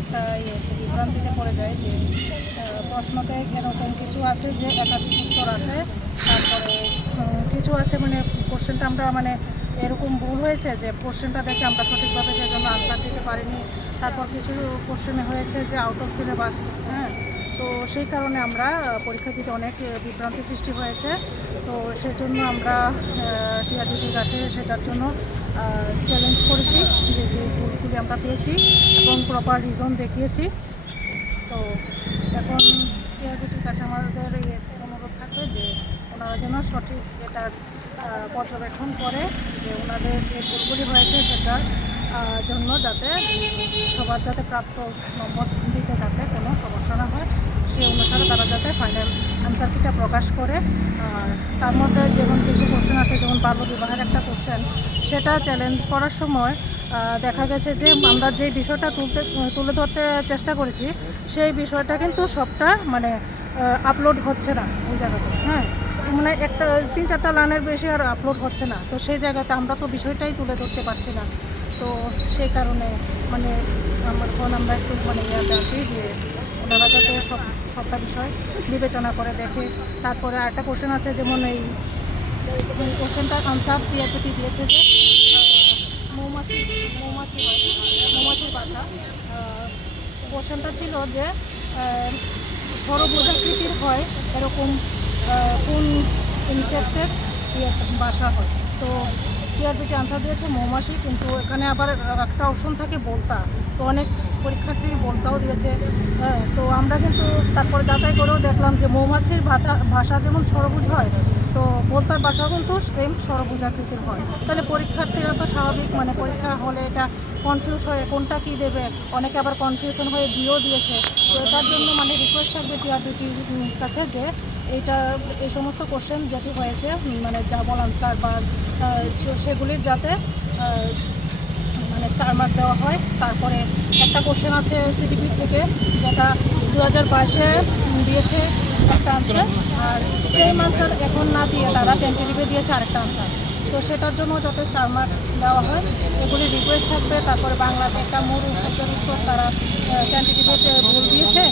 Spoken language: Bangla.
একটা ইয়ে বিভ্রান্তিতে পড়ে যায় যে প্রশ্নতে এরকম কিছু আছে যে একাধিক উত্তর আছে। তারপরে কিছু আছে মানে কোশ্চেনটা আমরা মানে এরকম ভুল হয়েছে যে কোশ্চেনটা দেখে আমরা সঠিকভাবে সেজন্য আনসার দিতে পারিনি। তারপর কিছু কোশ্চেনে হয়েছে যে আউট অফ সিলেবাস হ্যাঁ? তো সেই কারণে আমরা পরীক্ষা দিতে অনেক বিভ্রান্তি সৃষ্টি হয়েছে। তো সেজন্য আমরা টিআরডিটির কাছে সেটার জন্য চ্যালেঞ্জ করেছি যে যে ভুলগুলি আমরা পেয়েছি এবং প্রপার রিজন দেখিয়েছি। তো এখন টিআরডিটির কাছে আমাদের অনুরোধ থাকবে যে ওনারা যেন সঠিক এটার পর্যবেক্ষণ করে যে ওনাদের যে ভুলগুলি হয়েছে সেটার জন্য যাতে সবার যাতে প্রাপ্ত নম্বর দিতে যাতে কোনো সমস্যা না হয় সেই অনুসারে তারা যাতে ফাইনাল আনসার কিটা প্রকাশ করে। আর তার মধ্যে যেমন কিছু কোশ্চেন আছে, যেমন বাল্য বিবাহের একটা কোশ্চেন সেটা চ্যালেঞ্জ করার সময় দেখা গেছে যে আমরা যে বিষয়টা তুলতে, তুলে ধরতে চেষ্টা করেছি, সেই বিষয়টা কিন্তু সবটা মানে আপলোড হচ্ছে না ওই জায়গাতে। হ্যাঁ মানে একটা, তিন চারটা লাইনের বেশি আর আপলোড হচ্ছে না। তো সেই জায়গাতে আমরা তো বিষয়টাই তুলে ধরতে পারছি না। তো সেই কারণে মানে আমার ফোন আমরা একটু মানে ইয়াতে আছি যে ওনারা যাতে সব, সবটা বিষয় বিবেচনা করে দেখে। তারপরে আরেকটা কোশ্চেন আছে, যেমন এই কোশ্চেনটার আনসার টিআরপিটি দিয়েছে যে মৌমাছি মৌমাছি হয়, মৌমাছির বাসা। কোশ্চেনটা ছিল যে সরবোজাকৃতির হয় এরকম কোন ইনসেক্টের ইয়ে বাসা হয়? তো টিআরপিটি আনসার দিয়েছে মৌমাছি, কিন্তু এখানে আবার একটা অপশন থাকে বলতা। তো অনেক পরীক্ষার্থী বলতাও দিয়েছে। হ্যাঁ তো আমরা কিন্তু তারপরে যাচাই করেও দেখলাম যে মৌমাছির ভাষা ভাষা যেমন সরবুজ হয় তো বলতার ভাষাও কিন্তু সেম সরবুজ আকৃতির হয় তাহলে পরীক্ষার্থীরা তো স্বাভাবিক মানে পরীক্ষা হলে এটা কনফিউজ হয়ে কোনটা কি দেবে? অনেকে আবার কনফিউশন হয়ে দিয়েও দিয়েছে। তো এটার জন্য মানে রিকোয়েস্ট থাকবে টিআর টিআরবিটির কাছে যে এইটা এই সমস্ত কোশ্চেন যেটি হয়েছে মানে ডাবল আনসার বা সেগুলির যাতে মানে স্টার মার্ক দেওয়া হয়। তারপরে একটা কোশ্চেন আছে সিটিপি থেকে, যেটা দু হাজার বাইশে দিয়েছে একটা আনসার আর সেম আনসার এখন না দিয়ে তারা টেন্টেটিভে দিয়েছে আরেকটা আনসার তো সেটার জন্য যাতে স্টার দেওয়া হয়। এগুলি রিকোয়েস্ট থাকবে, তারপরে বাংলাতে একটা মরু শব্দের উত্তর তারা টেন্টেটিভে ভুল দিয়েছে।